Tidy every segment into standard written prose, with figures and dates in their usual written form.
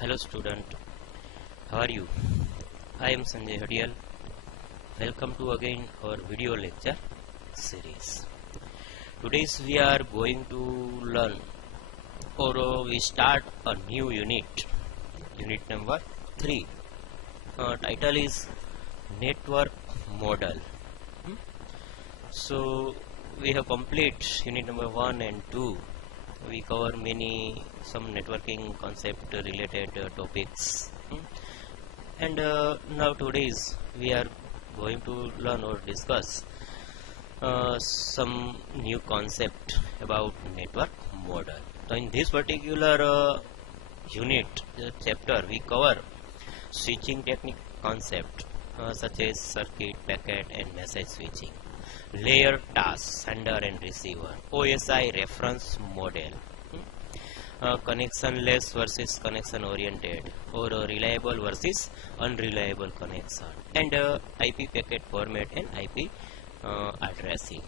Hello student, how are you? I am Sanjay Hadiyal. Welcome to again our video lecture series. Today we are going to learn or we start a new unit number 3. Title is Network Model. So we have complete unit number 1 and 2. We cover some networking concept related topics, and now today's we are going to learn or discuss some new concept about network model. So in this particular unit chapter we cover switching technique concept such as circuit, packet and message switching, layer tasks, sender and receiver, OSI reference model, connectionless versus connection oriented, or reliable versus unreliable connection, and IP packet format and IP addressing.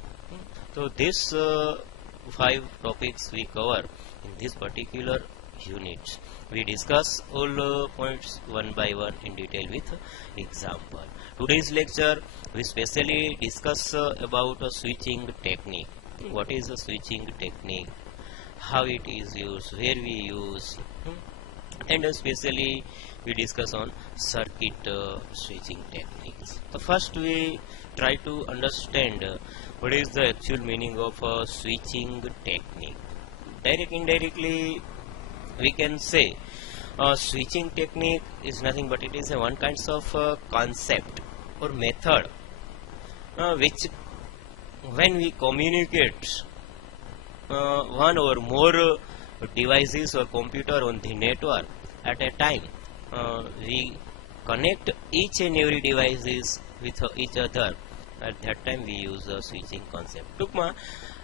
So these 5 topics we cover in this particular unit. We discuss all points one by one in detail with example. Today's lecture we specially discuss about a switching technique. What is a switching technique, how it is used, where we use, and especially we discuss on circuit switching techniques. So first we try to understand what is the actual meaning of a switching technique. Indirectly we can say switching technique is nothing but it is a one kind of concept or method which when we communicate one or more devices or computer on the network at a time, we connect each and every devices with each other. At that time we use the switching concept. ટૂંકમાં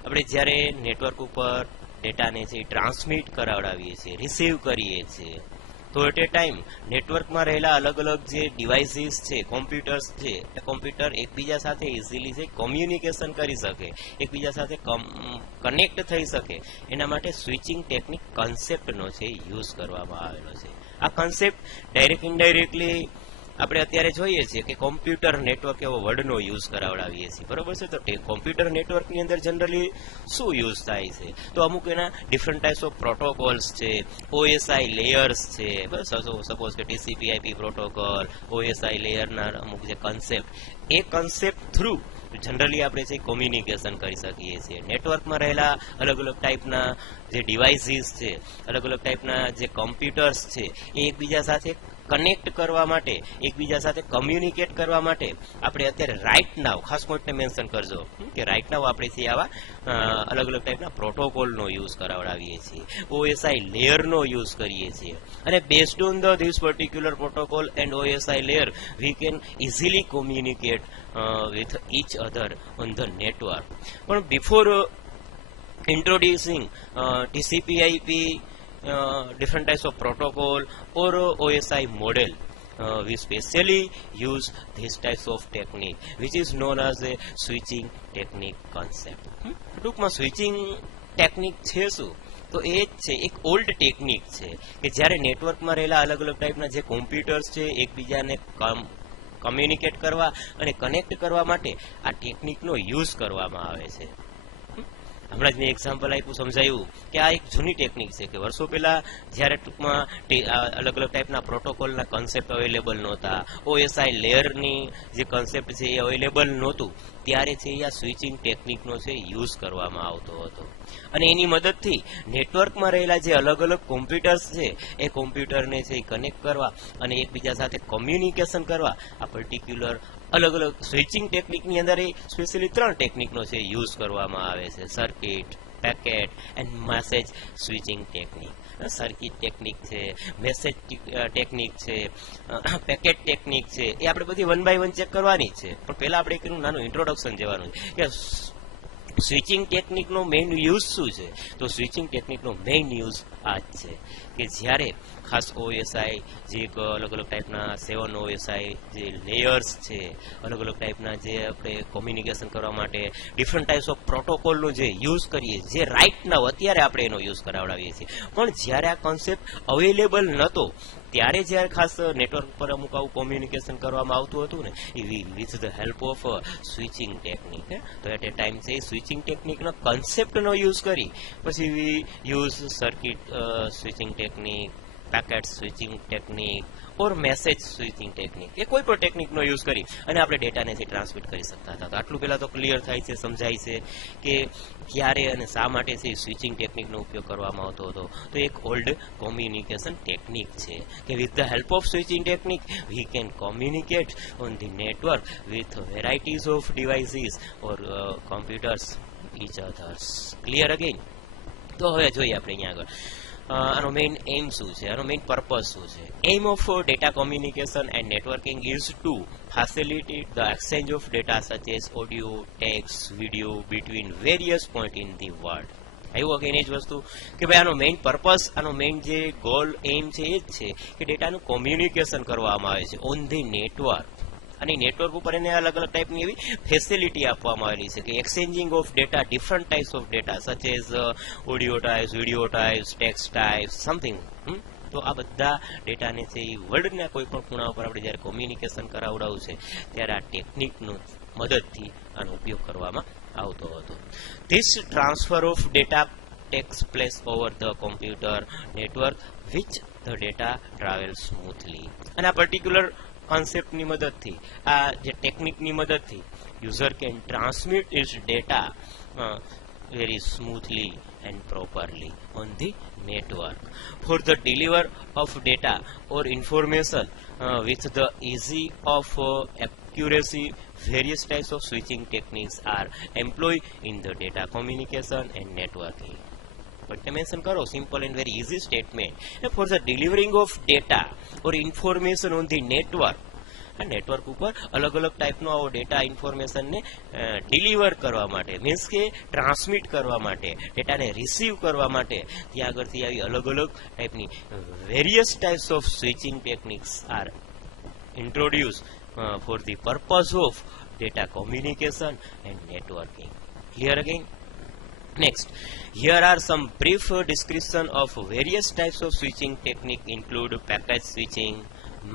આપણે જ્યારે network ઉપર ડેટાને છે transmit કરાવડાવીએ છીએ, receive કરીએ છીએ, તો એટ એ ટાઈમ નેટવર્કમાં રહેલા અલગ અલગ જે ડિવાઇસીસ છે, કોમ્પ્યુટર્સ છે, એ કોમ્પ્યુટર એકબીજા સાથે ઇઝીલી છે કોમ્યુનિકેશન કરી શકે, એકબીજા સાથે કનેક્ટ થઈ શકે, એના માટે સ્વિચિંગ ટેકનિક કન્સેપ્ટનો છે યુઝ કરવામાં આવેલો છે. આ કન્સેપ્ટ ડાયરેક્ટ ઇનડાયરેક્ટલી આપણે અત્યારે જોઈએ છીએ કે કોમ્પ્યુટર નેટવર્ક એવો વર્ડનો યુઝ કરાવડાવીએ છીએ, બરોબર છે. તો કોમ્પ્યુટર નેટવર્કની અંદર જનરલી શું યુઝ થાય છે, તો અમુક એના ડિફરન્ટ ટાઈપ્સ ઓફ પ્રોટોકોલ્સ છે, ઓએસઆઈ લેયર્સ છે, બસ સપોઝ કે ટીસીપી આઈપી પ્રોટોકોલ, ઓએસઆઈ લેયરના અમુક જે કન્સેપ્ટ, એ કન્સેપ્ટ થ્રુ જનરલી આપણે છે કોમ્યુનિકેશન કરી શકીએ છીએ. નેટવર્કમાં રહેલા અલગ અલગ ટાઈપના જે ડિવાઇસીસ છે, અલગ અલગ ટાઈપના જે કોમ્પ્યુટર્સ છે, એ એકબીજા સાથે કનેક્ટ કરવા માટે, એકબીજા સાથે કમ્યુનિકેટ કરવા માટે આપણે અત્યારે રાઇટ નાવ, ખાસ પોઈન્ટને મેન્શન કરજો કે રાઇટ નાવ આપણે છે આવા અલગ અલગ ટાઈપના પ્રોટોકોલનો યુઝ કરાવડાવીએ છીએ, ઓએસઆઈ લેયરનો યુઝ કરીએ છીએ, અને based on this particular protocol and OSI layer we can easily communicate with each other on the network. But before introducing TCP/IP, different types of protocol or OSI model, we specially use these types of technique, which is known as a switching technique concept. ટૂંકમાં switching technique છે શું, તો એ જ છે એક old technique છે કે જ્યારે નેટવર્કમાં રહેલા અલગ અલગ ટાઈપના જે કોમ્પ્યુટર્સ છે એકબીજાને કમ્યુનિકેટ કરવા અને કનેક્ટ કરવા માટે આ ટેકનિકનો યુઝ કરવામાં આવે છે. હમણાં જ મેં એક્ઝામ્પલ આપ્યું, સમજાયું કે આ એક જૂની ટેકનિક છે કે વર્ષો પહેલા જ્યારે ટૂંકમાં અલગ અલગ ટાઈપના પ્રોટોકોલના કન્સેપ્ટ અવેલેબલ નહોતા, ઓએસઆઈ લેયરની જે કન્સેપ્ટ છે એ અવેલેબલ નહોતું, ત્યારે છે આ સ્વિચિંગ ટેકનિકનો છે યુઝ કરવામાં આવતો હતો. અને એની મદદથી નેટવર્કમાં રહેલા જે અલગ અલગ કોમ્પ્યુટર્સ છે એ કોમ્પ્યુટરને છે કનેક્ટ કરવા અને એકબીજા સાથે કોમ્યુનિકેશન કરવા આ પર્ટિક્યુલર અલગ અલગ સ્વિચિંગ ટેકનિકની અંદર એ સ્પેશિયલી 3 ટેકનિકનો છે યુઝ કરવામાં આવે છે: circuit, packet and message switching technique. Circuit technique છે, મેસેજ ટેકનિક છે, પેકેટ ટેકનિક છે, એ આપણે બધી વન બાય વન ચેક કરવાની છે. પણ પહેલા આપણે એક નાનું ઇન્ટ્રોડક્શન જવાનું છે કે સ્વિચિંગ ટેકનિકનો મેઇન યુઝ શું છે? તો સ્વિચિંગ ટેકનિકનો મેઇન યુઝ આ જ છે કે જ્યારે ખાસ ઓએસઆઈ જે એક અલગ અલગ ટાઈપના 7 ઓએસઆઈ જે લેયર્સ છે, અલગ અલગ ટાઈપના જે આપણે કોમ્યુનિકેશન કરવા માટે ડિફરન્ટ ટાઈપ્સ ઓફ પ્રોટોકોલનો જે યુઝ કરીએ, જે રાઇટ નાવ અત્યારે આપણે એનો યુઝ કરાવડાવીએ છીએ, પણ જ્યારે આ કોન્સેપ્ટ અવેલેબલ નહોતો ત્યારે જ્યારે ખાસ નેટવર્ક પર અમુક આવું કોમ્યુનિકેશન કરવામાં આવતું હતું ને, એ with the help of switching technique. તો એટ એ ટાઈમ છે સ્વિચિંગ ટેકનિકનો કન્સેપ્ટનો યુઝ કરી પછી we use circuit switching technique, packet switching technique or message switching technique, એ કોઈ પણ ટેકનિકનો યુઝ કરી અને આપણે ડેટાને ટ્રાન્સમિટ કરી શકતા હતા. તો આટલું પહેલાં તો ક્લિયર થાય છે, સમજાય છે કે ક્યારે અને શા માટે છે સ્વિચિંગ ટેકનિકનો ઉપયોગ કરવામાં આવતો હતો. તો એક ઓલ્ડ કોમ્યુનિકેશન ટેકનિક છે કે with the help of switching technique we can communicate on the network with varieties of devices or computers each others. Clear again? તો હવે જોઈએ આપણે અહીંયા આગળ આનો મેઇન એમ શું છે, આનો મેઇન પર્પઝ શું છે. Aim of data communication and networking is to facilitate the exchange of data such as audio, text, video between various points in the world. આવ્યું અગેન એ જ વસ્તુ કે ભાઈ આનો મેઇન પર્પઝ, આનો મેઇન જે ગોલ એમ છે એ જ છે કે ડેટાનું કોમ્યુનિકેશન કરવામાં આવે છે ઓન ધી નેટવર્ક. અને નેટવર્ક ઉપર એને અલગ અલગ ટાઈપની એવી ફેસિલિટી આપવામાં આવેલી છે કે exchanging of data, different types of data such as audio types, video types, text types, something. તો આ બધા ડેટાને છે એ વર્લ્ડના કોઈ પણ ખૂણા ઉપર આપણે જ્યારે કોમ્યુનિકેશન કરાવડાવું છે ત્યારે આ ટેકનિકનું મદદથી આનો ઉપયોગ કરવામાં આવતો હતો. This transfer of data takes place over the computer network which the data travel smoothly. અને આ પર્ટિક્યુલર કોન્સેપ્ટની મદદથી, આ જે ટેકનિકની મદદથી user can transmit its data very smoothly and properly on the network for the deliver of data or information with the easy of accuracy. Various types of switching techniques are employed in the data communication and networking. But I mention karo simple and very easy statement. For the delivering of data or information on the network, network ઉપર અલગ અલગ ટાઈપનો આવો data ઇન્ફોર્મેશનને deliver કરવા માટે, means કે transmit કરવા માટે, ડેટાને રિસીવ કરવા માટે ત્યાં આગળથી આવી અલગ અલગ ટાઈપની various types of switching techniques are introduce for the purpose of data communication and networking. Clear again? Next, here are some brief description of various types of switching technique include packet switching,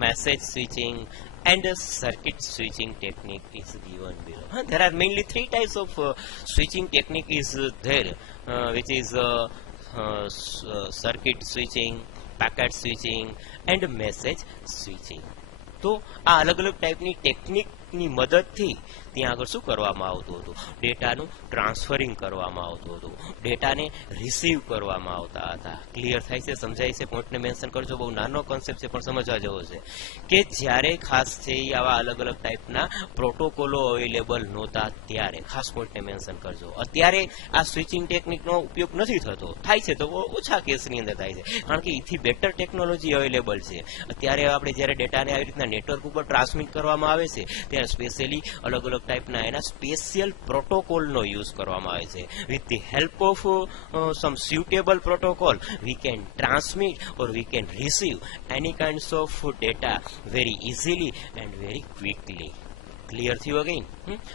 message switching, and circuit switching technique is given below. There are mainly three types of switching technique is there, which is circuit switching, packet switching, and message switching. તો આ અલગ અલગ ટાઈપની ટેકનિકની મદદથી ત્યાં આગળ શું કરવામાં આવતું હતું? ડેટાનું ટ્રાન્સફરિંગ કરવામાં આવતું હતું, ડેટાને રિસીવ કરવામાં આવતા હતા. ક્લિયર થાય છે, સમજાય છે? પોઈન્ટને મેન્શન કરજો. બહુ નાનો કોન્સેપ્ટ છે પણ સમજવા જેવો છે કે જ્યારે ખાસ છે એ આવા અલગ અલગ ટાઈપના પ્રોટોકોલો અવેલેબલ નહોતા ત્યારે ખાસ પોઈન્ટને મેન્શન કરજો. અત્યારે આ સ્વિચિંગ ટેકનિકનો ઉપયોગ નથી થતો, થાય છે તો ઓછા કેસની અંદર થાય છે કારણ કે એથી બેટર ટેકનોલોજી અવેલેબલ છે. અત્યારે આપણે જ્યારે ડેટાને આવી રીતના નેટવર્ક ઉપર ટ્રાન્સમિટ કરવામાં આવે છે ત્યારે સ્પેશિયલી અલગ અલગ ટાઈપના એના સ્પેશિયલ પ્રોટોકોલનો યુઝ કરવામાં આવે છે. With the help of sum suitable protocol we can transmit or we can receive any kinds of data very easily and very quickly. Clear થયું અગેન?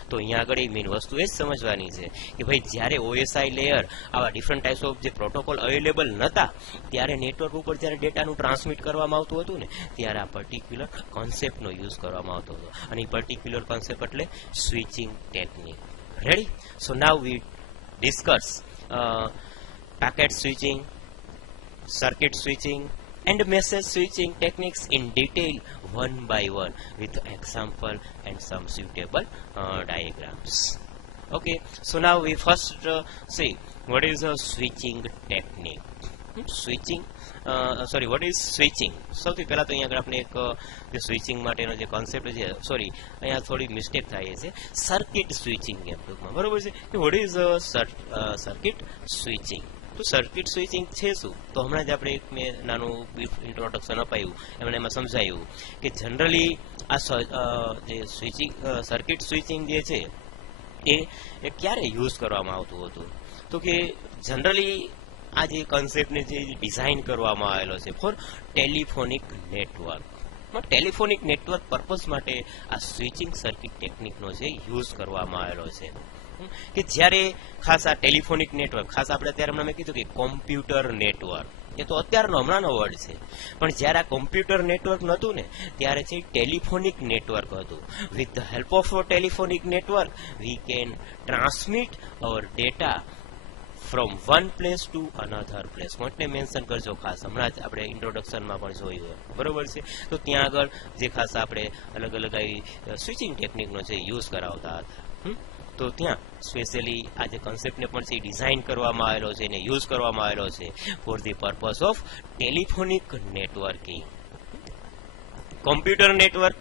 તો અહીંયા આગળ એ મેઇન વસ્તુ એ જ સમજવાની છે કે ભાઈ જ્યારે ઓએસઆઈ લેયર આવા ડિફરન્ટ ટાઈપ્સ ઓફ જે પ્રોટોકોલ અવેલેબલ નહોતા ત્યારે નેટવર્ક ઉપર જ્યારે ડેટાનું ટ્રાન્સમિટ કરવામાં આવતું હતું ને ત્યારે આ પર્ટિક્યુલર કોન્સેપ્ટનો યુઝ કરવામાં આવતો હતો. અને એ પર્ટિક્યુલર કોન્સેપ્ટ એટલે switching technique. Ready? So now V discuss packet switching, circuit switching, and message switching techniques in detail one by one with example and some suitable diagrams. Okay, so now we first see what is a switching technique. Switching, what is switching? સૌથી પહેલા તો અહીંયા આગળ આપણે એક જે switching માટેનો જે કોન્સેપ્ટ છે, સોરી અહીંયા થોડી મિસ્ટેક થાય છે, સર્કિટ સ્વિચિંગ એમ ટૂંકમાં, બરોબર છે કે વોટ ઇઝ સર્કિટ સ્વિચિંગ. તો સર્કિટ સ્વિચિંગ છે શું? તો હમણાં જ આપણે એક મેં નાનું બ્રીફ ઇન્ટ્રોડક્શન અપાયું, એમણે એમાં સમજાયું કે જનરલી આ જે સ્વિચિંગ સર્કિટ સ્વિચિંગ જે છે એ ક્યારે યુઝ કરવામાં આવતું હતું તો કે જનરલી આ જે કોન્સેપ્ટને જે ડિઝાઇન કરવામાં આવેલો છે for telephonic network. Telephonic network purpose માટે આ સ્વિચિંગ સર્કિટ ટેકનિકનો જે યુઝ કરવામાં આવેલો છે કે જ્યારે ખાસ આ ટેલિફોનિક નેટવર્ક ખાસ આપણે અત્યારે હમણાં મેં કીધું કે કોમ્પ્યુટર નેટવર્ક એ તો અત્યારનો હમણાંનો વર્ડ છે પણ જ્યારે આ કોમ્પ્યુટર નેટવર્ક નહોતું ને ત્યારે છે ટેલિફોનિક નેટવર્ક હતું. With the help of telephonic network we can transmit our data from one place to another place. પોઈન્ટને મેન્શન કરજો ખાસ, હમણાં જ આપણે ઇન્ટ્રોડક્શનમાં પણ જોયું બરોબર છે. તો ત્યાં આગળ જે ખાસ આપણે અલગ અલગ આવી સ્વિચિંગ ટેકનિકનો જે યુઝ કરાવતા હતા તો ત્યાં સ્પેશિયલી આ જે કોન્સેપ્ટને પણ છે ડિઝાઇન કરવામાં આવેલો છે અને યુઝ કરવામાં આવેલો છે four the purpose of telephonic networking. Computer network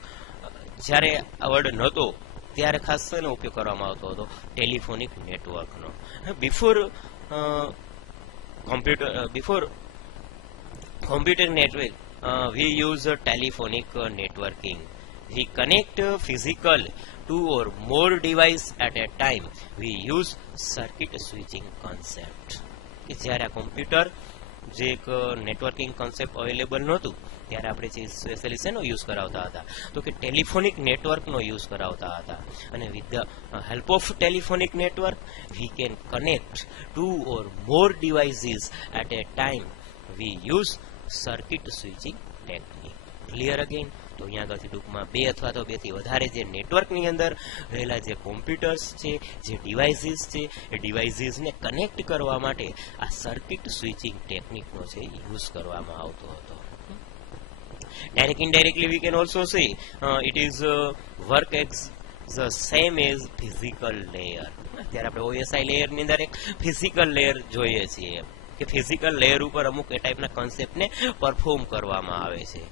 જ્યારે આ વર્ડ નહોતો ત્યારે ખાસ એનો ઉપયોગ કરવામાં આવતો હતો ટેલિફોનિક નેટવર્કનો. Before computer network we use telephonic networking. We connect physical two or more device at a time. We use circuit switching concept. કે જ્યારે આ કોમ્પ્યુટર જે એક નેટવર્કિંગ કોન્સેપ્ટ અવેલેબલ નહોતું ત્યારે આપણે જે સ્પેશિયલી શેનો યુઝ કરાવતા હતા તો કે ટેલિફોનિક નેટવર્કનો યુઝ કરાવતા હતા. અને with the help of telephonic network we can connect two or more devices at a time. We use circuit switching technique. Clear again? તો અહીંયા આગળથી ટૂંકમાં બે અથવા તો બેથી વધારે જે નેટવર્કની અંદર રહેલા જે કોમ્પ્યુટર્સ છે જે ડિવાઇસીસ છે એ ડિવાઇસીસને કનેક્ટ કરવા માટે આ સર્કિટ સ્વિચિંગ ટેકનિકનો છે યુઝ કરવામાં આવતો હતો. Direct indirectly we can also see it is work as the same as physical layer. અત્યારે આપણે ઓએસઆઈ લેયરની અંદર એક ફિઝિકલ લેયર જોઈએ છીએ કે ફિઝિકલ લેયર ઉપર અમુક એ ટાઈપના કોન્સેપ્ટને પરફોર્મ કરવામાં આવે છે.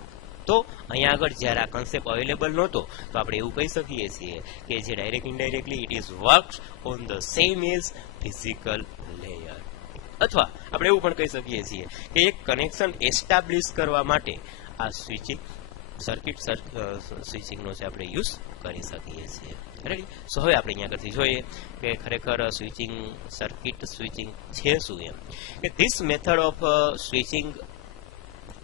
તો અહીંયા આગળ જ્યારે આ કન્સેપ્ટ અવેલેબલ નહોતો તો આપણે એવું કહી શકીએ છીએ કે જે direct indirectly it is works on the same as physical layer. અથવા આપણે એવું પણ કહી શકીએ છીએ કે એક કનેક્શન એસ્ટાબ્લિશ કરવા માટે આ સ્વિચિંગ સર્કિટ સ્વિચિંગનો છે આપણે યુઝ કરી શકીએ છીએ. રેડી? સો હવે આપણે અહીંયા આગળથી જોઈએ કે ખરેખર સ્વિચિંગ સર્કિટ સ્વિચિંગ છે શું એમ. કે this method of switching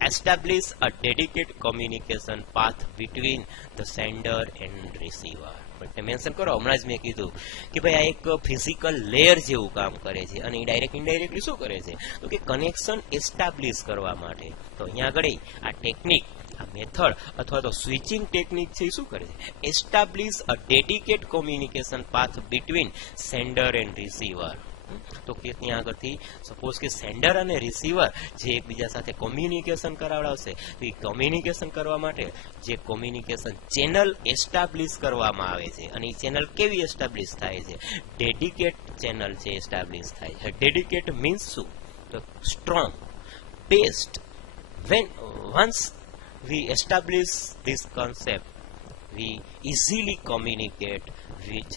establish a dedicated communication path between the sender and receiver. But mention કરો હમણાં જ મેં કીધું કે ભાઈ આ એક ફિઝિકલ લેયર જેવું કામ કરે છે અને ડાયરેક્ટ ઇનડાયરેક્ટલી શું કરે છે તો કે કનેક્શન એસ્ટાબ્લિશ કરવા માટે. તો અહીંયા આગળ આ ટેકનિક આ મેથડ અથવા તો સ્વિચિંગ ટેકનિક છે એ શું કરે છે establish a dedicate communication path between sender and receiver. તો કે ત્યાં આગળથી સપોઝ કે સેન્ડર અને રિસીવર જે એકબીજા સાથે કોમ્યુનિકેશન કરાવડાવશે તો એ કોમ્યુનિકેશન કરવા માટે જે કોમ્યુનિકેશન ચેનલ એસ્ટાબ્લિશ કરવામાં આવે છે અને એ ચેનલ કેવી એસ્ટાબ્લિશ થાય છે ડેડિકેટ ચેનલ છે એસ્ટાબ્લિશ થાય છે. ડેડિકેટ મીન્સ શું તો strong based. when once we establish this concept we easily communicate with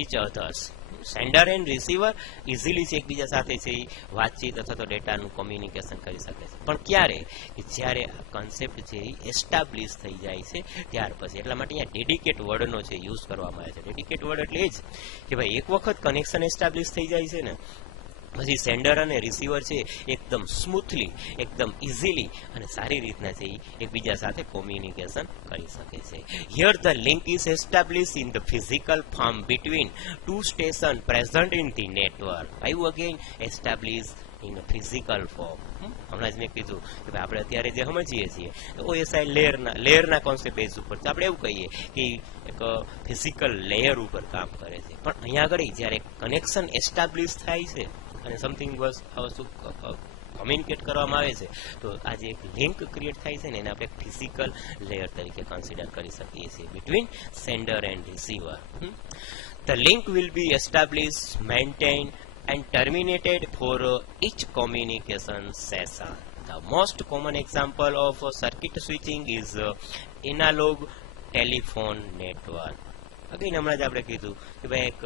each others. Sender and receiver easily છે એકબીજા સાથે છે વાતચીત અથવા તો ડેટાનું કોમ્યુનિકેશન કરી શકે છે. પણ ક્યારે કે જ્યારે આ કોન્સેપ્ટ છે એ એસ્ટાબ્લિશ થઈ જાય છે ત્યાર પછી. એટલા માટે અહીંયા ડેડિકેટ વર્ડનો છે યુઝ કરવામાં આવે છે. ડેડિકેટ વર્ડ એટલે એ જ કે ભાઈ એક વખત કનેક્શન એસ્ટાબ્લિશ થઈ જાય છે ને પછી સેન્ડર અને રિસીવર છે એકદમ સ્મૂથલી એકદમ ઇઝીલી અને સારી રીતના છે એકબીજા સાથે કોમ્યુનિકેશન કરી શકે છે. Here the link is establish in the physical form between two station present in the network. આવ્યું again establish in physical form. હમણાં જ મેં કીધું કે આપણે અત્યારે જે સમજીએ છીએ ઓએસઆઈ લેયરના કોન્સેપ્ટ બેઝ ઉપર તો આપણે એવું કહીએ કે એક ફિઝિકલ લેયર ઉપર કામ કરે છે. પણ અહીંયા આગળ જ્યારે કનેક્શન એસ્ટાબ્લિશ થાય છે અને સમથિંગ વસ્તુ કોમ્યુનિકેટ કરવામાં આવે છે તો આ જે એક લિંક ક્રિએટ થાય છે ને એને આપણે ફિઝિકલ લેયર તરીકે કન્સિડર કરી શકીએ છીએ between sender and receiver. The link will be establish maintain and terminated for each communication session. The most common example of circuit switching is analog telephone network. Again હમણાં જ આપણે કીધું કે ભાઈ એક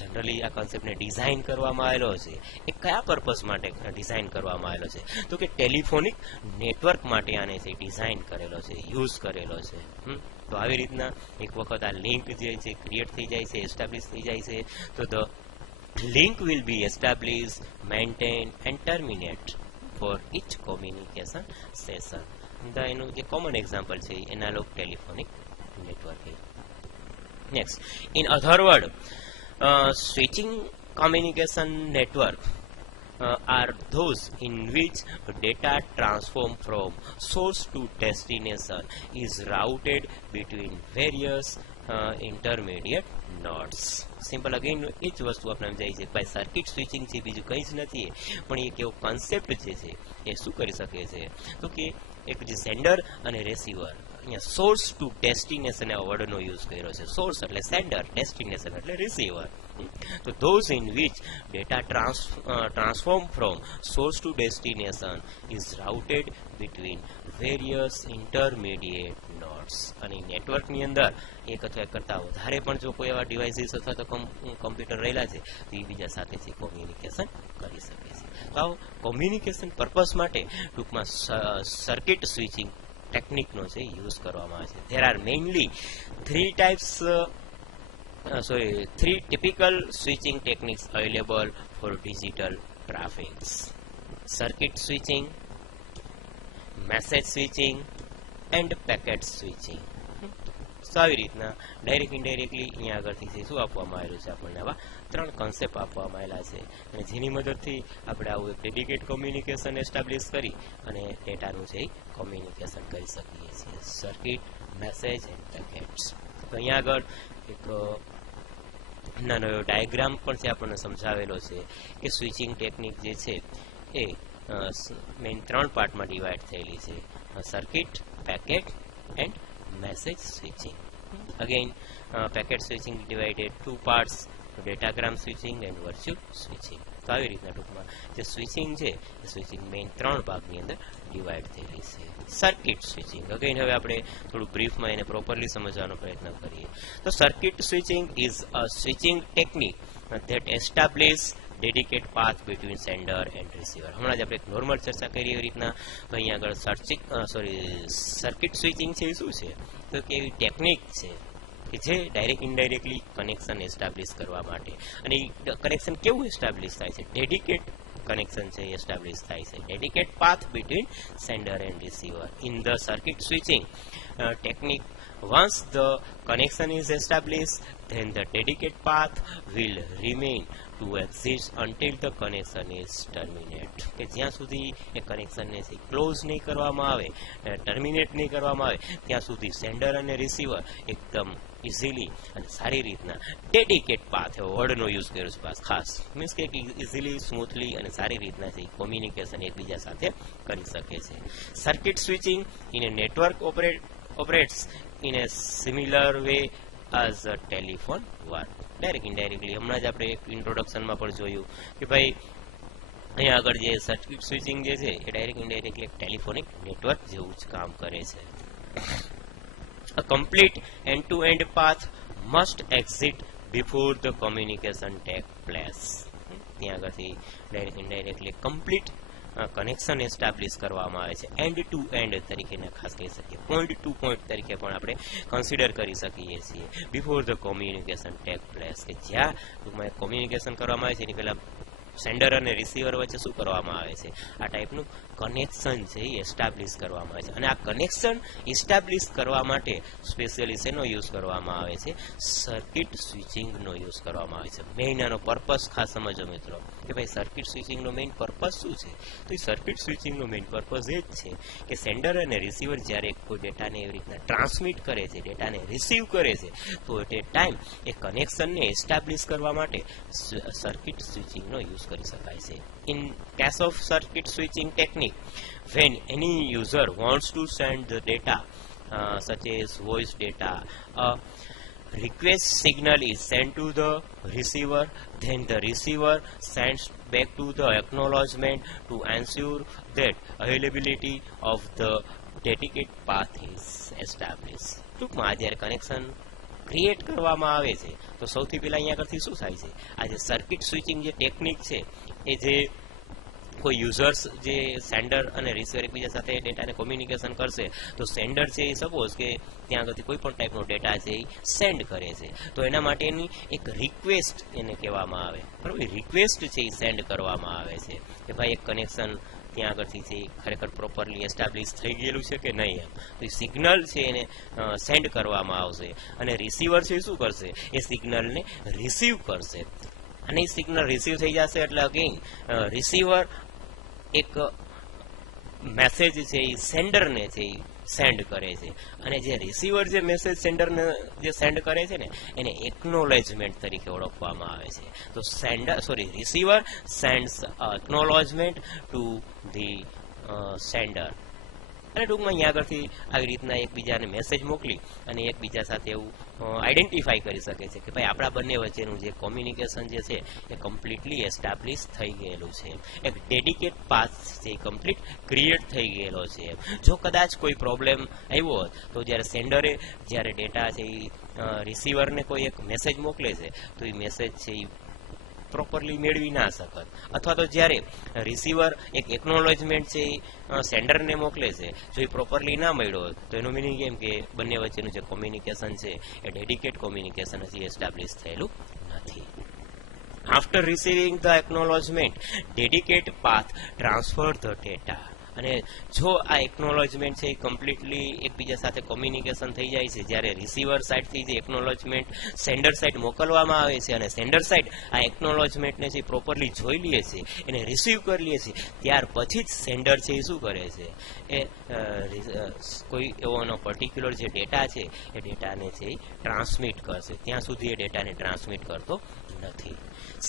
જનરલી આ કોન્સેપ્ટને ડિઝાઇન કરવામાં આવેલો છે એ કયા પર્પઝ માટે ડિઝાઇન કરવામાં આવેલો છે તો કે ટેલિફોનિક નેટવર્ક માટે આને છે ડિઝાઇન કરેલો છે, યુઝ કરેલો છે. તો આવી રીતના એક વખત આ લિંક જે છે ક્રિએટ થઈ જાય છે, એસ્ટાબ્લિશ થઈ જાય છે, તો the link will be establish, maintain and terminate for each communication session. એનું જે કોમન એક્ઝામ્પલ છે analog telephonic networking. Next, in other word, switching communication network are those in which data transform from source to destination is routed between various intermediate nodes. Simple again એ જ વસ્તુ આપણે સમજાય છે ભાઈ સર્કિટ સ્વિચિંગ છે બીજું કંઈ જ નથી, પણ એક એવો કોન્સેપ્ટ જે છે એ શું કરી શકે છે તો કે એક જે સેન્ડર અને રિસીવર, અહીંયા સોર્સ ટુ ડેસ્ટિનેશન આ વર્ડનો યુઝ કર્યો છે. સોર્સ એટલે સેન્ડર, ડેસ્ટિનેશન એટલે રિસીવર. તો those in which data transform from source to destination is routed between various intermediate nodes. અને નેટવર્કની અંદર એક અથવા એક કરતાં વધારે પણ જો કોઈ એવા ડિવાઇસીસ અથવા તો કમ્પ્યુટર રહેલા છે તો એ બીજા સાથે છે કોમ્યુનિકેશન કરી શકે છે. તો આવો કોમ્યુનિકેશન પર્પઝ માટે ટૂંકમાં સર્કિટ સ્વિચિંગ ટેકનિકનો છે યુઝ કરવામાં આવે છે. There are mainly three typical switching techniques available for digital traffics: circuit switching, message switching and packet switching. તો આવી રીતના ડાયરેક્ટ ઇનડાયરેક્ટલી અહીંયા આગળથી છે શું આપવામાં આવેલું છે આપણને આવા ત્રણ કોન્સેપ્ટ આપવામાં આવેલા છે અને જેની મદદથી આપણે આવું એક ડેડિકેટ કોમ્યુનિકેશન એસ્ટાબ્લિશ કરી અને ડેટાનું છે કોમ્યુનિકેશન કરી શકીએ છીએ. Circuit, message and packets. તો અહીંયા આગળ એક નાનો એવો ડાયાગ્રામ પણ છે આપણને સમજાવેલો છે કે સ્વિચિંગ ટેકનિક જે છે એ મેઇન ત્રણ પાર્ટમાં ડિવાઈડ થયેલી છે: circuit, packet and message switching. Again, packet switching divided two parts: datagram switching and virtual switching. તો આવી રીતના ટૂંકમાં જે સ્વિચિંગ છે એ સ્વિચિંગ મેઇન ત્રણ ભાગની અંદર ડિવાઈડ થયેલી છે. સર્કિટ સ્વિચિંગ અગેન હવે આપણે થોડું બ્રીફમાં એને પ્રોપરલી સમજવાનો પ્રયત્ન કરીએ તો circuit switching is a switching technique that establish dedicate path between sender and receiver. હમણાં જ આપણે એક નોર્મલ ચર્ચા કરી એવી રીતના અહીંયા આગળ સર્કિટ સ્વિચિંગ છે એ શું છે તો કે એવી ટેકનિક છે કે જે ડાયરેક્ટ ઇનડાયરેક્ટલી કનેક્શન એસ્ટાબ્લિશ કરવા માટે, અને એ કનેક્શન કેવું એસ્ટાબ્લિશ થાય છે? ડેડિકેટ કનેક્શન છે એસ્ટાબ્લિશ થાય છે, dedicate path between sender and receiver. In the circuit switching technique, once the connection is established, then the dedicated path will remain to exist until the connection is terminated. કે જ્યાં સુધી એ કનેક્શનને close નહીં કરવામાં આવે, terminate નહીં કરવામાં આવે, ત્યાં સુધી સેન્ડર અને રિસીવર એકદમ ઇઝીલી અને સારી રીતના ડેડિકેટ પાથ એવો વર્ડનો યુઝ કર્યો છે ખાસ, મીન્સ કે ઇઝીલી, સ્મૂથલી અને સારી રીતના કોમ્યુનિકેશન એકબીજા સાથે કરી શકે છે. Circuit switching in A network operates in a similar way as a telephone work. Direct indirectly હમણાં જ આપણે એક ઇન્ટ્રોડક્શનમાં પણ જોયું કે ભાઈ અહીંયા આગળ જે સર્કિટ સ્વિચિંગ જે છે એ ડાયરેક્ટ ઇનડાયરેક્ટલી એક ટેલિફોનિક નેટવર્ક જેવું જ કામ કરે છે. A complete end-to-end path must exist before the communication take place. ત્યાં આગળથી direct indirectly complete connection establish કરવામાં આવે છે. એન્ડ ટુ એન્ડ તરીકે ખાસ કહી શકીએ, પોઈન્ટ ટુ પોઈન્ટ તરીકે પણ આપણે કન્સિડર કરી શકીએ છીએ. Before the communication take place, કે જ્યાં ટૂંકમાં કોમ્યુનિકેશન કરવામાં આવે છે એની પહેલાં સેન્ડર અને રિસીવર વચ્ચે શું કરવામાં આવે છે? આ ટાઈપનું કનેક્શન છે એ એસ્ટાબ્લિશ કરવામાં આવે છે. અને આ કનેક્શન એસ્ટાબ્લિશ કરવા માટે સ્પેશિયલી શેનો યુઝ કરવામાં આવે છે? સર્કિટ સ્વિચિંગનો યુઝ કરવામાં આવે છે. મેઇન આનો પર્પસ ખાસ સમજો મિત્રો કે ભાઈ સર્કિટ સ્વિચિંગનો મેઇન પર્પસ શું છે? તો એ સર્કિટ સ્વિચિંગનો મેઇન પર્પસ એ જ છે કે સેન્ડર અને રિસીવર જ્યારે કોઈ ડેટાને એવી રીતના ટ્રાન્સમિટ કરે છે, ડેટાને રિસીવ કરે છે, તો એ ટાઈમ એ કનેક્શનને એસ્ટાબ્લિશ કરવા માટે સર્કિટ સ્વિચિંગનો યુઝ કરી શકાય છે. In case of circuit switching technique, when any user wants to send the data such as voice data, a request signal is sent to the receiver, then the receiver sends back to the acknowledgement to ensure that availability of the dedicated path is established. ટૂંકમાં જ્યારે connection create કરવામાં આવે છે તો સૌથી પહેલા અહીંયા આગળથી શું થાય છે, આ જે સર્કિટ સ્વિચિંગ જે ટેકનિક છે એ જે કોઈ યુઝર્સ જે સેન્ડર અને રિસીવર એકબીજા સાથે ડેટાને કોમ્યુનિકેશન કરશે તો સેન્ડર છે એ સપોઝ કે ત્યાં આગળથી કોઈ પણ ટાઈપનો ડેટા છે એ સેન્ડ કરે છે તો એના માટેની એક રિક્વેસ્ટ એને કહેવામાં આવે, બરાબર. રિક્વેસ્ટ છે એ સેન્ડ કરવામાં આવે છે કે ભાઈ એક કનેક્શન ત્યાં આગળથી છે ખરેખર પ્રોપરલી એસ્ટાબ્લિશ થઈ ગયેલું છે કે નહીં એમ. તો એ સિગ્નલ છે એને સેન્ડ કરવામાં આવશે અને રિસીવર છે શું કરશે, એ સિગ્નલને રિસીવ કરશે અને એ સિગ્નલ રિસીવ થઈ જશે એટલે અગેન રિસીવર એક મેસેજ છે એ સેન્ડરને છે એ સેન્ડ કરે છે અને જે રિસીવર જે મેસેજ સેન્ડરને જે સેન્ડ કરે છે ને એને એકનોલેજમેન્ટ તરીકે ઓળખવામાં આવે છે. તો receiver સેન્ડ્સ acknowledgement to the sender અને ટૂંકમાં અહીંયા આગળથી આવી રીતના એકબીજાને મેસેજ મોકલી અને એકબીજા સાથે એવું આઈડેન્ટિફાઈ કરી શકે છે કે ભાઈ આપણા બંને વચ્ચેનું જે કોમ્યુનિકેશન જે છે એ કમ્પ્લીટલી એસ્ટાબ્લિશ થઈ ગયેલું છે, એક ડેડિકેટ પાથ છે એ કમ્પ્લીટ ક્રિએટ થઈ ગયેલો છે. જો કદાચ કોઈ પ્રોબ્લેમ આવ્યો હોત તો જ્યારે સેન્ડરે જ્યારે ડેટા છે એ રિસીવરને કોઈ એક મેસેજ મોકલે છે તો એ મેસેજ છે એ પ્રોપરલી મેળવી ના શકત, અથવા તો જ્યારે રિસીવર એક એકનોલેજમેન્ટ છે એ સેન્ડરને મોકલે છે જો એ પ્રોપરલી ના મળ્યો હોય તો એનું મિનિંગ એમ કે બંને વચ્ચેનું જે કોમ્યુનિકેશન છે એ ડેડિકેટ કોમ્યુનિકેશન હજી એસ્ટાબ્લિશ થયેલું નથી. After receiving the acknowledgement dedicate path transfer the data. અને જો આ એકનોલેજમેન્ટ છે એ કમ્પ્લીટલી એકબીજા સાથે કોમ્યુનિકેશન થઈ જાય છે, જ્યારે રિસીવર સાઇડથી જે એકનોલેજમેન્ટ સેન્ડર સાઇડ મોકલવામાં આવે છે અને સેન્ડર સાઇડ આ એકનોલેજમેન્ટને જે પ્રોપરલી જોઈ લે છે, એને રિસીવ કરી લે છે, ત્યાર પછી જ સેન્ડર છે એ શું કરે છે, એ કોઈ એવો પર્ટિક્યુલર જે ડેટા છે એ ડેટાને છે એ ટ્રાન્સમિટ કરશે. ત્યાં સુધી એ ડેટાને ટ્રાન્સમિટ કરતો નથી.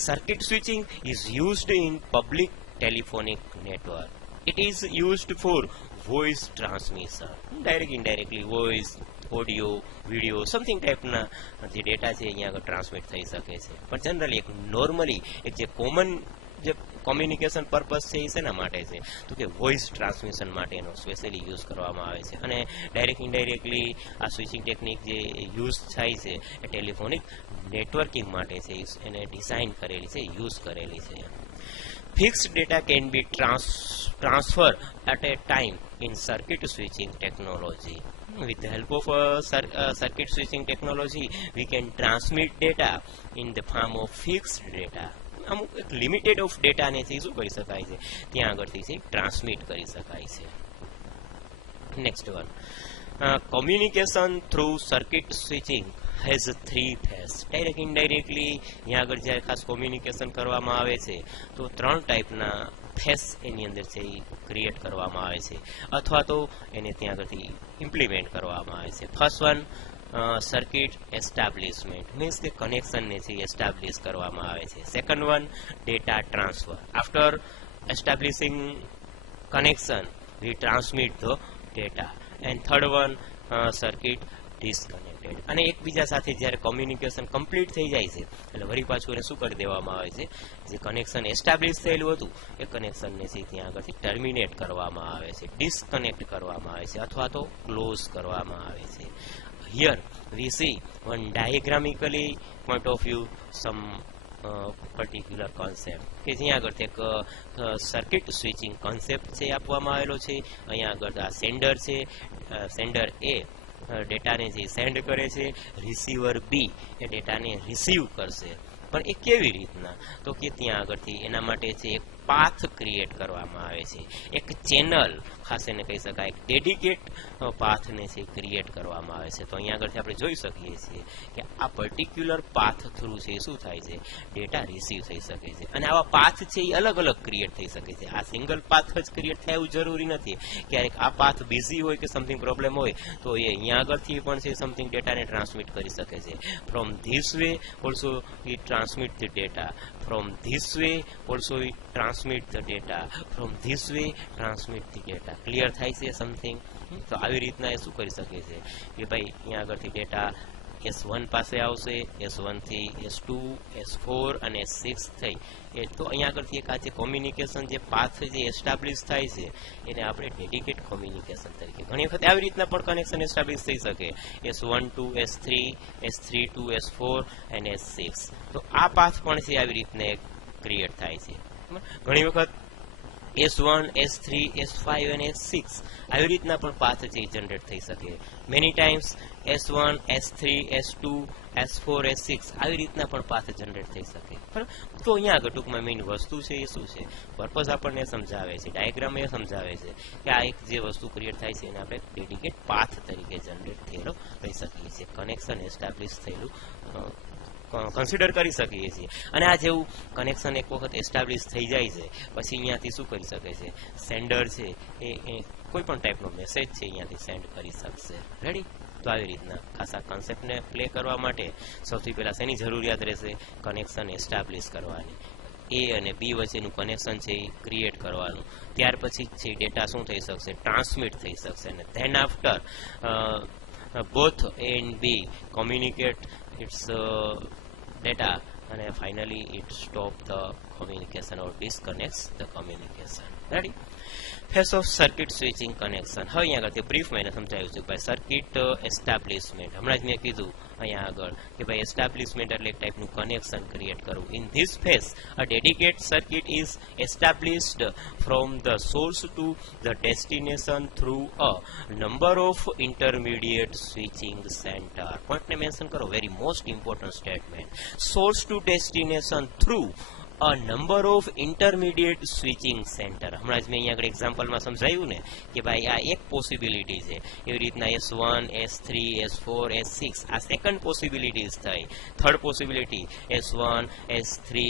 Circuit switching is used in public telephonic network. It is used for voice transmission, direct indirectly voice, audio, video, something ટાઈપના જે ડેટા છે અહીંયા આગળ ટ્રાન્સમિટ થઈ શકે છે. પણ જનરલી એક નોર્મલી એક જે કોમન જે કોમ્યુનિકેશન પર્પઝ છે એ શેના માટે છે તો કે વોઇસ ટ્રાન્સમિશન માટેનો સ્પેશિયલી યુઝ કરવામાં આવે છે અને ડાયરેક્ટ ઇનડાયરેક્ટલી આ સ્વિચિંગ ટેકનિક જે યુઝ થાય છે એ ટેલિફોનિક નેટવર્કિંગ માટે છે, એને ડિઝાઇન કરેલી છે, યુઝ કરેલી છે. Fixed data can be transferred at a time in circuit switching technology. With the help of circuit switching technology, we can transmit data in the form of fixed data. અમુક એક limited of ડેટાને શું કરી શકાય છે ત્યાં આગળથી છે ટ્રાન્સમિટ કરી શકાય છે. Next one, communication through circuit switching has 3 phase. Direct indirectly અહીંયા આગળ જ્યારે ખાસ કોમ્યુનિકેશન કરવામાં આવે છે તો 3 ટાઈપના ફેઝ એની અંદર છે એ ક્રિએટ કરવામાં આવે છે અથવા તો એને ત્યાં આગળથી ઇમ્પ્લિમેન્ટ કરવામાં આવે છે. First one, circuit establishment means કે કનેક્શનને છે એસ્ટાબ્લિશ કરવામાં આવે છે. Second one, data transfer. After establishing connection we transmit the data. And third one, circuit disconnected. અને એકબીજા સાથે જ્યારે કોમ્યુનિકેશન કમ્પ્લીટ થઈ જાય છે એટલે વળી પાછું એને શું કરી દેવામાં આવે છે, જે કનેક્શન એસ્ટાબ્લિશ થયેલું હતું એ કનેક્શનને છે ત્યાં આગળથી ટર્મિનેટ કરવામાં આવે છે, ડિસ્કનેક્ટ કરવામાં આવે છે અથવા તો ક્લોઝ કરવામાં આવે છે. Here we see one diagrammatically point of view some particular concept કે જ્યાં આગળ એક સર્કિટ સ્વિચિંગ કોન્સેપ્ટ છે આપવામાં આવેલો છે. અહીંયા આગળ આ સેન્ડર છે, સેન્ડર એ ડેટાને જે સેન્ડ કરે છે, રિસીવર બી એ ડેટાને રિસીવ કરશે. પણ એ કેવી રીતના તો કે ત્યાં આગળથી એના માટે છે એક પાથ ક્રિએટ કરવામાં આવે છે, એક ચેનલ ખાસ એને કહી શકાય એક ડેડિકેટ પાથને છે ક્રિએટ કરવામાં આવે છે. તો અહીંયા આગળથી આપણે જોઈ શકીએ છીએ કે આ પર્ટિક્યુલર પાથ થ્રુ છે શું થાય છે, ડેટા રિસીવ થઈ શકે છે. અને આવા પાથ છે એ અલગ અલગ ક્રિએટ થઈ શકે છે. આ સિંગલ પાથ જ ક્રિએટ થાય એવું જરૂરી નથી. ક્યારેક આ પાથ બિઝી હોય કે સમથિંગ પ્રોબ્લેમ હોય તો એ અહીંયા આગળથી પણ છે સમથિંગ ડેટાને ટ્રાન્સમિટ કરી શકે છે. From this way also it transmit the data, from this way also it transmit the data, from this way transmit the data. Clear થાય છે સમથિંગ? તો આવી રીતના એ શું કરી શકે છે કે ભાઈ અહીંયા આગળથી ડેટા S1 પાસે આવશે, S1 થી S2, S4 અને S6 થઈ એ તો અહીંયા આગળથી એક આ જે કોમ્યુનિકેશન જે પાથ જે એસ્ટાબ્લિશ થાય છે એને આપણે ડેડિકેટ કોમ્યુનિકેશન તરીકે ઘણી વખત આવી રીતના પણ કનેક્શન એસ્ટાબ્લિશ થઈ શકે S1 to S3, S3 to S4 અને S6 તો આ પાથ પણ છે આવી રીતના ક્રિએટ થાય છે ઘણી વખત S1, S3, S5 અને S6 આવી રીતના પણ પાથ છે જનરેટ થઈ શકે many times S1, S3, S2, S4, S6 આવી રીતના પણ પાથ જનરેટ થઈ શકે તો અહીંયા આગળ ટૂંકમાં મેઇન વસ્તુ છે એ શું છે પર્પઝ આપણને સમજાવે છે ડાયાગ્રામ એ સમજાવે છે કે આ એક જે વસ્તુ ક્રિએટ થાય છે એને આપણે ડેડિકેટ પાથ તરીકે જનરેટ થયેલો કહી શકીએ છીએ કનેક્શન એસ્ટાબ્લિશ થયેલું કન્સિડર કરી શકીએ છીએ અને આ જેવું કનેક્શન એક વખત એસ્ટાબ્લિશ થઈ જાય છે પછી અહીંયાથી શું કરી શકે છે સેન્ડર છે એ કોઈ પણ ટાઈપનો મેસેજ છે અહીંયાથી સેન્ડ કરી શકશે રેડી તો આવી રીતના ખાસ આ કન્સેપ્ટને પ્લે કરવા માટે સૌથી પહેલા શેની જરૂરિયાત રહેશે કનેક્શન એસ્ટાબ્લિશ કરવાની એ અને બી વચ્ચેનું કનેક્શન છે એ ક્રિએટ કરવાનું ત્યાર પછી છે ડેટા શું થઈ શકશે ટ્રાન્સમિટ થઈ શકશે અને than after both A and B communicate its data and finally it stop the communication or disconnects the communication ready phase of circuit switching connection હવે અહીંયા આગળ બ્રીફ મેં સમજાવ્યું છે કે ભાઈ સર્કિટ એસ્ટાબ્લિશમેન્ટ હમણાં જ મેં કીધું અહીંયા આગળ કે ભાઈ એસ્ટાબ્લિશમેન્ટ એટલે એક ટાઈપનું કનેક્શન ક્રિએટ કરવું in this phase a dedicate circuit is established from the source to the destination through a number of intermediate switching center પોઈન્ટને મેન્શન કરો very most important statement source to destination through a number of intermediate switching center હમણાં જ મેં અહીંયા આગળ એક્ઝામ્પલમાં સમજાવ્યું ને કે ભાઈ આ એક પોસિબિલિટી છે એવી રીતના S1, S3, S4, S6 આ સેકન્ડ પોસિબિલિટીઝ થઈ third possibility S1, S3,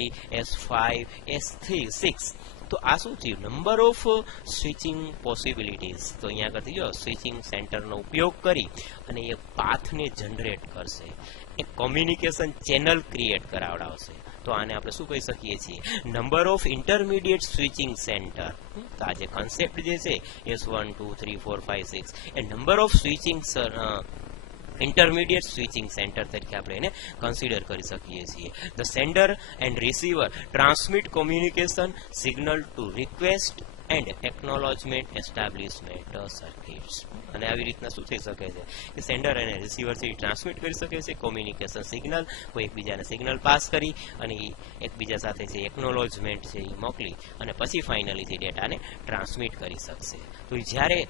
S5, S6 તો આ શું થયું નંબર ઓફ સ્વિચિંગ પોસિબિલિટીઝ તો અહીંયા આગળથી જો સ્વિચિંગ સેન્ટરનો ઉપયોગ કરી અને એ પાથને જનરેટ કરશે એક કોમ્યુનિકેશન ચેનલ ક્રિએટ કરાવડાવશે તો આને આપણે શું કહી શકીએ છીએ number of intermediate switching centre તો આ જે કન્સેપ્ટ જે છે S1, 2, 3, 4, 5, 6 એ number of switching intermediate switching center તરીકે આપણે એને કન્સિડર કરી શકીએ છીએ the sender and receiver transmit communication signal to request and acknowledgement establishment circuits અને આવી રીતના શું થઈ શકે છે કે સેન્ડર અને રિસીવર છે ટ્રાન્સમિટ કરી શકે છે કોમ્યુનિકેશન સિગ્નલ કોઈ એકબીજાને સિગ્નલ પાસ કરી અને એકબીજા સાથે જે એકનોલોજમેન્ટ છે એ મોકલી અને પછી ફાઇનલી જે ડેટાને ટ્રાન્સમિટ કરી શકશે તો જ્યારે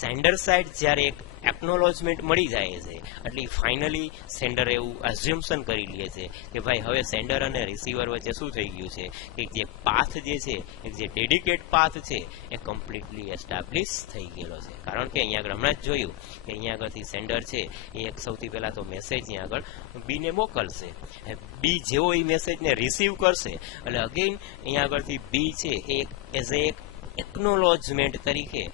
સેન્ડર સાઇડ જ્યારે એક એકનોલોજમેન્ટ મળી જાય છે એટલે ફાઇનલી સેન્ડર એવું અઝ્યુમ્શન કરી લે છે કે ભાઈ હવે સેન્ડર અને રિસીવર વચ્ચે શું થઈ ગયું છે કે જે પાથ જે છે એક જે ડેડિકેટ પાથ છે એ કમ્પ્લીટલી એસ્ટાબ્લિશ થઈ ગયેલો છે કારણ કે અહીંયા આગળ હમણાં જ જોયું કે અહીંયા આગળથી સેન્ડર છે એ એક સૌથી પહેલા તો મેસેજ અહીંયા આગળ બીને મોકલશે બી જેવો એ મેસેજને રિસીવ કરશે એટલે અગેન અહીંયા આગળથી બી છે એ એઝ એક એકનોલોજમેન્ટ તરીકે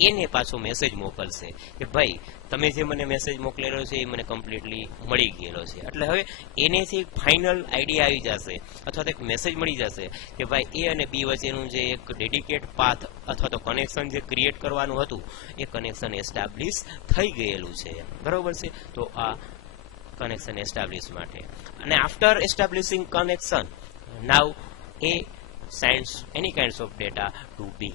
એને પાછો મેસેજ મોકલશે કે ભાઈ તમે જે મને મેસેજ મોકલેલો છે એ મને કમ્પ્લીટલી મળી ગયેલો છે એટલે હવે એને જે ફાઇનલ આઈડિયા આવી જશે અથવા તો એક મેસેજ મળી જશે કે ભાઈ એ અને બી વચ્ચેનું જે એક ડેડિકેટ પાથ અથવા તો કનેક્શન જે ક્રિએટ કરવાનું હતું એ કનેક્શન એસ્ટાબ્લિશ થઈ ગયેલું છે બરોબર છે તો આ કનેક્શન એસ્ટાબ્લિશ માટે અને after establishing connection now A sends any kinds of data to B.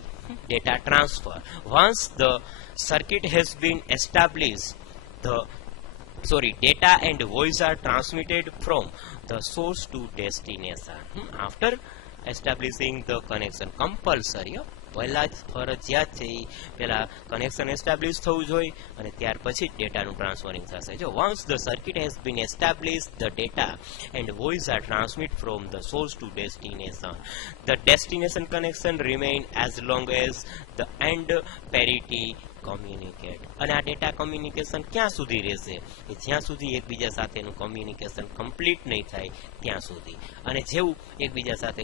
Data transfer. Once the circuit has been established, data and voice are transmitted from the source to destination. After establishing the connection, compulsory. પહેલા જ ફરજિયાત છે એ પહેલા connection establish થવું જોઈએ અને ત્યાર પછી જ ડેટાનું ટ્રાન્સફરિંગ થશે જો once the circuit has been establish the data and voice are transmit from the source to destination the destination connection remain as long as the end parity communicate અને આ ડેટા કોમ્યુનિકેશન ક્યાં સુધી રહેશે કે જ્યાં સુધી એકબીજા સાથેનું કોમ્યુનિકેશન કમ્પ્લીટ નહીં થાય ત્યાં સુધી અને જેવું એકબીજા સાથે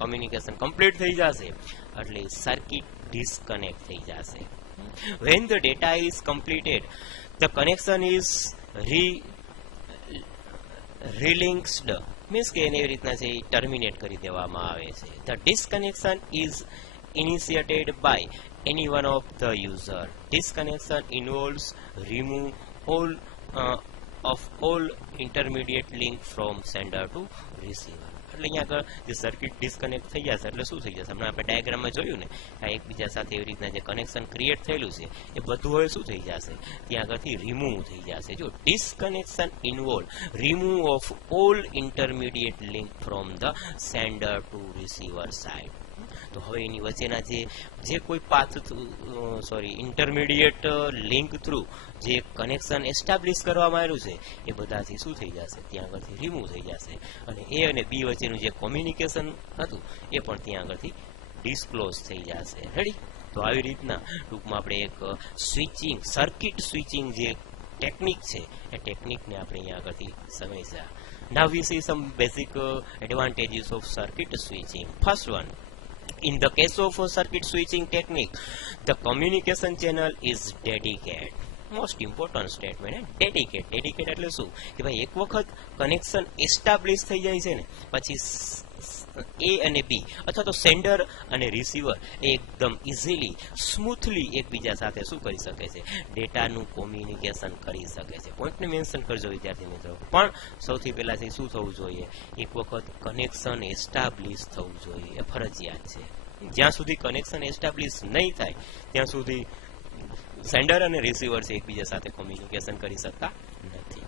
કોમ્યુનિકેશન કમ્પ્લીટ થઈ જશે એટલે સર્કિટ ડિસ્કનેક્ટ થઈ જશે when the data is completed the connection is relinked means કે એને એવી રીતના છે ટર્મિનેટ કરી દેવામાં આવે છે the disconnection is initiated by any one of the user. Disconnection involves remove all intermediate link from sender to receiver. એટલે અહીંયા આગળ જે સર્કિટ ડિસ્કનેક્ટ થઈ જશે એટલે શું થઈ જશે, હમણાં આપણે ડાયાગ્રામમાં જોયું ને, આ એકબીજા સાથે એવી રીતના જે કનેક્શન ક્રિએટ થયેલું છે એ બધું હવે શું થઈ જશે, ત્યાં આગળથી રિમૂવ થઈ જશે. જો disconnection involve remove of all intermediate link from the sender to receiver side. તો હવે એની વચ્ચેના જે કોઈ પાથ ઇન્ટરમીડિયેટ લિંક થ્રુ જે કનેક્શન એસ્ટાબ્લિશ કરવામાં આવ્યું છે એ બધાથી શું થઈ જશે, ત્યાં આગળથી રિમૂવ થઈ જશે અને એ અને બી વચ્ચેનું જે કોમ્યુનિકેશન હતું એ પણ ત્યાં આગળથી ડિસ્ક્લોઝ થઈ જશે. રેડી? તો આવી રીતના ટૂંકમાં આપણે એક સ્વિચિંગ સર્કિટ સ્વિચિંગ જે ટેકનિક છે એ ટેકનિકને આપણે અહીંયા આગળથી સમજ્યા. Now we see some basic advantages of circuit switching. First one, in the case of a circuit switching technique, the communication channel is dedicated. Most important statement, dedicate એટલે શું કે ભાઈ એક વખત કનેક્શન એસ્ટાબ્લિશ થઈ જાય છે ને પછી એ અને બી અથવા તો સેન્ડર અને રિસીવર એકદમ ઇઝીલી સ્મૂથલી એકબીજા સાથે શું કરી શકે છે, ડેટાનું કોમ્યુનિકેશન કરી શકે છે. પોઈન્ટને મેન્શન કરજો વિદ્યાર્થી મિત્રો. પણ સૌથી પહેલાથી શું થવું જોઈએ, એક વખત કનેક્શન એસ્ટાબ્લિશ થવું જોઈએ, એ ફરજિયાત છે. જ્યાં સુધી કનેક્શન એસ્ટાબ્લિશ નહીં થાય ત્યાં સુધી સેન્ડર અને રિસીવર છે એકબીજા સાથે કોમ્યુનિકેશન કરી શકતા નથી.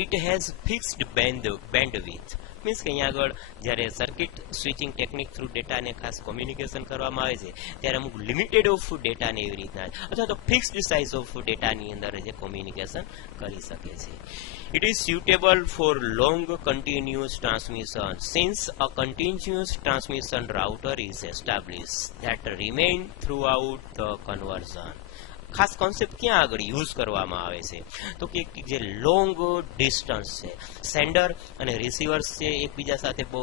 It has fixed bandwidth means કે અહીંયા આગળ જ્યારે સર્કિટ સ્વિચિંગ ટેકનિક થ્રુ ડેટાને ખાસ કોમ્યુનિકેશન કરવામાં આવે છે ત્યારે અમુક લિમિટેડ ઓફ ડેટાને એવી રીતના અથવા તો ફિક્સ્ડ સાઇઝ ઓફ ડેટાની અંદર જે કોમ્યુનિકેશન કરી શકે છે. It is suitable for long continuous transmission since a continuous transmission router is established that remain throughout the conversion. ખાસ કોન્સેપ્ટ ક્યાં આગળ યુઝ કરવામાં આવે છે તો કે જે લોંગ ડિસ્ટન્સ છે, સેન્ડર અને રિસીવર્સ છે એકબીજા સાથે બહુ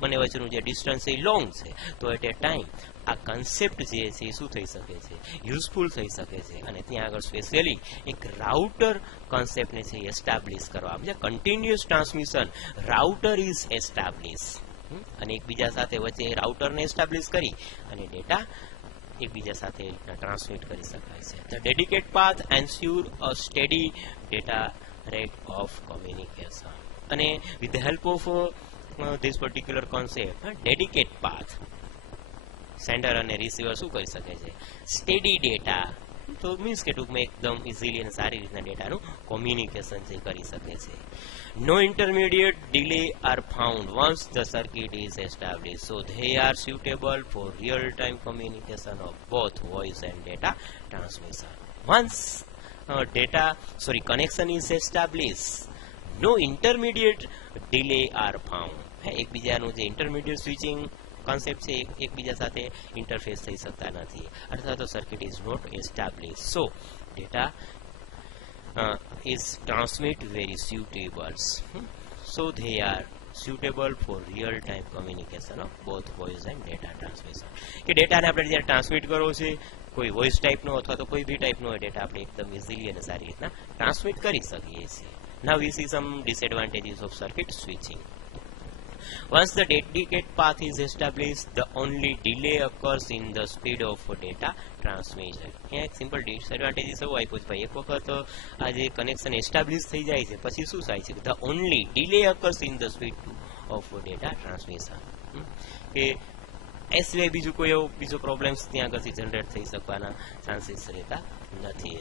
બંને વચ્ચેનું જે ડિસ્ટન્સ છે એ લોંગ છે, તો એટ એ ટાઈમ આ કન્સેપ્ટ જે છે એ શું થઈ શકે છે, યુઝફુલ થઈ શકે છે. અને ત્યાં આગળ સ્પેશિયલી એક રાઉટર કોન્સેપ્ટને છે એસ્ટાબ્લિશ કરવા, જે continuous transmission router is establish અને એકબીજા સાથે વચ્ચે રાઉટરને એસ્ટાબ્લિશ કરી અને ડેટા એકબીજા સાથે ટ્રાન્સમિટ કરી શકાય છે. The dedicated path ensure a steady data rate of communication. અને with the help of this particular concept, dedicated path, sender અને રિસીવર શું કરી શકે છે, સ્ટેડી ડેટા, તો મીન્સ કે ટૂંકમાં એકદમ ઇઝીલી અને સારી રીતના ડેટાનું કોમ્યુનિકેશન જે કરી શકે છે. No intermediate delay are found once the circuit is established, so they are suitable for real-time communication of both voice and data transmission. Once connection is established, no intermediate delay are found. એકબીજાનું જે intermediate switching concept છે એકબીજા સાથે interface થઈ શકતા નથી અથવા તો circuit is not establish, so data is transmit very suitable, so they are suitable for real time communication of both voice and data transmission. કે ડેટાને આપણે જ્યારે ટ્રાન્સમિટ કરવો છે કોઈ વોઇસ ટાઈપનો અથવા તો કોઈ બી ટાઈપનો ડેટા આપણે એકદમ ઇઝીલી અને સારી રીતના ટ્રાન્સમિટ કરી શકીએ છીએ. Now we see some disadvantages of circuit switching. Once the dedicated path is established, the only delay occurs in the speed of data transmission. અહીંયા એક સિમ્પલ ડિસએડવાન્ટેજીસ એવું આપ્યું છે ભાઈ, એક વખત આ જે કનેક્શન એસ્ટાબ્લિશ થઈ જાય છે પછી શું થાય છે, the only delay occurs in the speed of data transmission. કે એ સિવાય બીજો પ્રોબ્લેમ્સ ત્યાં આગળથી જનરેટ થઈ શકવાના ચાન્સીસ રહેતા નથી.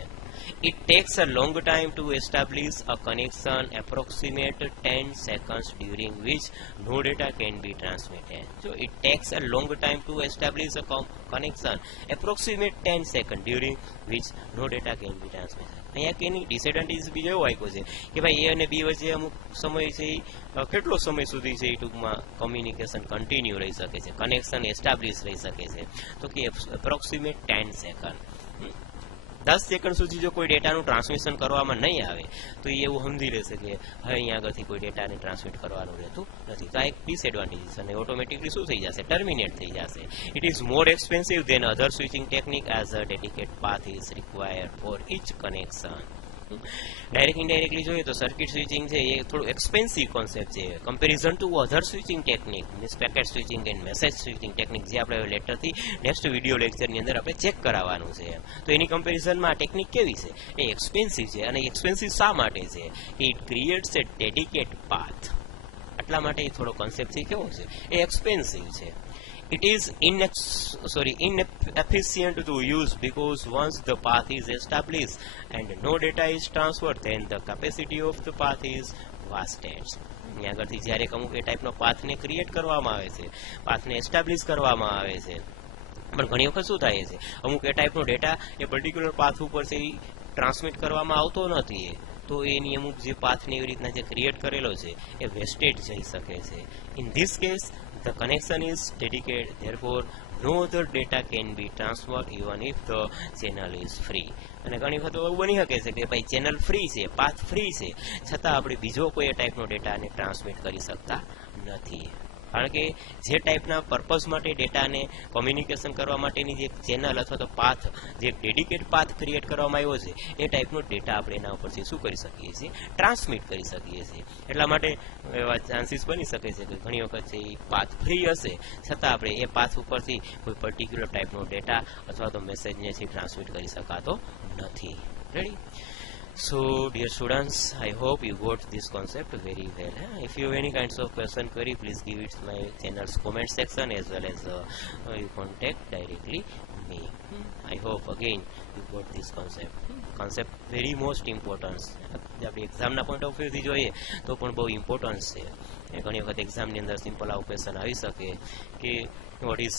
It takes a long time to establish a connection, approximate 10 seconds during which no data can be transmitted. So it takes a long time to establish a connection, approximate 10 seconds during which no data can be transmitted. અહીંયા કેની disadvantage બીજો એવો આપ્યો છે કે ભાઈ એ અને બી વચ્ચે અમુક સમય છે કેટલો સમય સુધી છે એ ટૂંકમાં કોમ્યુનિકેશન કન્ટિન્યુ રહી શકે છે, કનેક્શન એસ્ટાબ્લિશ રહી શકે છે, તો કે એપ્રોક્સિમેટ 10 સેકન્ડ 10 સેકન્ડ સુધી જો કોઈ ડેટાનું ટ્રાન્સમિશન કરવામાં નહીં આવે તો એ એવું સમજી લેશે કે હવે અહીંયા આગળથી કોઈ ડેટાને ટ્રાન્સમિટ કરવાનું રહેતું નથી. તો આ એક ડિસએડવાન્ટેજ અને ઓટોમેટિકલી શું થઈ જશે, ટર્મિનેટ થઈ જશે. It is more expensive than other switching technique as a dedicated path is required for each connection. Direct indirectly જોઈએ તો સર્કિટ સ્વિચિંગ છે એ થોડું એક્સપેન્સિવ કોન્સેપ્ટ છે comparison to other switching technique means packet switching and message switching technique જે આપણે લેટરથી next video લેક્ચરની અંદર આપણે ચેક કરાવવાનું છે તો એની કમ્પેરિઝનમાં આ ટેકનિક કેવી છે એ એક્સપેન્સિવ છે અને એક્સપેન્સિવ શા માટે છે કે it creates A dedicate path એટલા માટે એ થોડો કોન્સેપ્ટ છે કેવો છે એ એક્સપેન્સિવ છે. It is inefficient to use because once the path is established and no data is transferred, then the capacity of the path is wasted. અહીંયા આગળથી જ્યારે અમુક એ ટાઈપનો પાથને ક્રિએટ કરવામાં આવે છે, પાથને એસ્ટાબ્લિશ કરવામાં આવે છે, પણ ઘણી વખત શું થાય છે અમુક એ ટાઈપનો ડેટા એ પર્ટિક્યુલર પાથ ઉપરથી ટ્રાન્સમિટ કરવામાં આવતો નથી તો એની અમુક જે પાથને એવી રીતના જે ક્રિએટ કરેલો છે એ વેસ્ટેજ જઈ શકે છે. In this case the connection is dedicated, therefore no other data can be transferred even if the channel is free. અને ઘણી વખત એવું બની શકે છે કે ભાઈ ચેનલ ફ્રી છે, પાથ ફ્રી છે, છતાં આપણે બીજો કોઈ ટાઈપનો ડેટાને ટ્રાન્સમિટ કરી શકતા નથી. કારણ કે જે ટાઈપના પર્પઝ માટે ડેટાને કોમ્યુનિકેશન કરવા માટેની જે ચેનલ અથવા તો પાથ જે ડેડિકેટ પાથ ક્રિએટ કરવામાં આવ્યો છે એ ટાઈપનો ડેટા આપણે એના ઉપરથી શું કરી શકીએ છીએ ટ્રાન્સમિટ કરી શકીએ છીએ. એટલા માટે એવા ચાન્સીસ બની શકે છે કે ઘણી વખત છે એ પાથ ફ્રી હશે છતાં આપણે એ પાથ ઉપરથી કોઈ પર્ટિક્યુલર ટાઈપનો ડેટા અથવા તો મેસેજને ટ્રાન્સમિટ કરી શકાતો નથી. Ready? So dear students, I hope you got this concept very well. If you have any kinds of question query, please give it my channel's comment section as well as you contact directly me. I hope again you got this concept very most important. આપણે એક્ઝામના point of વ્યૂથી જોઈએ તો પણ બહુ importance છે. ઘણી વખત એક્ઝામની અંદર સિમ્પલ આવું ક્વેશ્ચન આવી શકે કે what is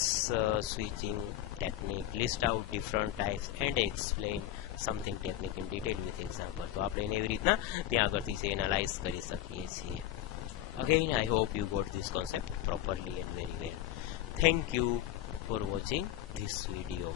switching technique, list out different types and explain something technique in detail with example. તો આપણે એને એવી રીતના ત્યાં આગળથી છે એનાલાઇઝ કરી શકીએ છીએ. Again, I hope you got this concept properly and very well. Thank you for watching this video.